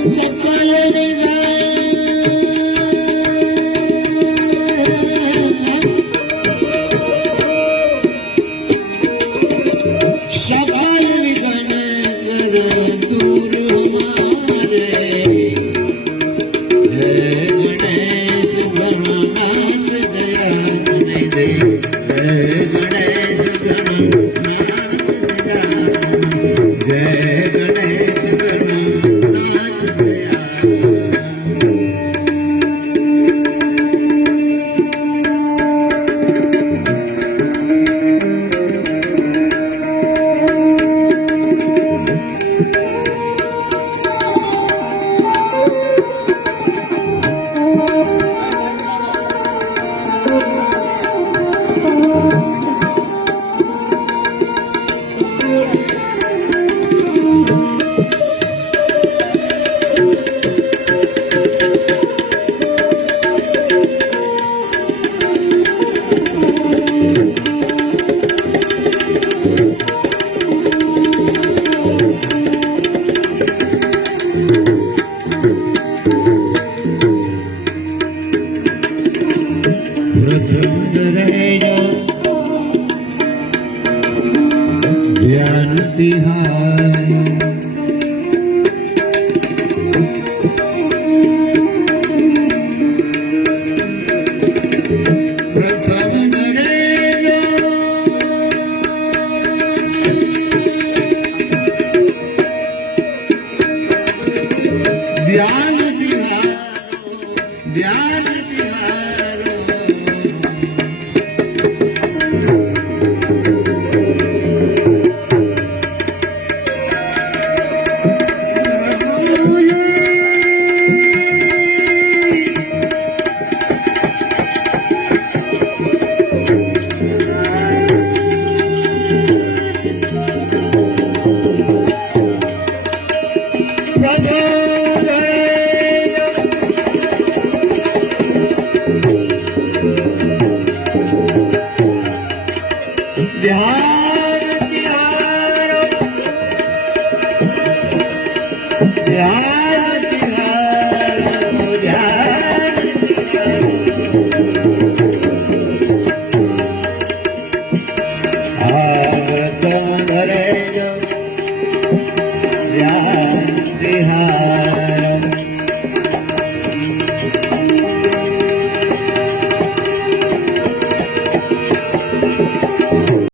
सकल विघन करो दूर हमारे। जय गणेश गणनाथ दया दे। जय गणेश गणनाथ दया। जय गणेश गणनाथ दया। ज्ञान तिहार प्रथम ज्ञान तिहार ज्ञान तिहार ध्यान तिहार ध्यान तिहार ध्यान तिहार आवत धरे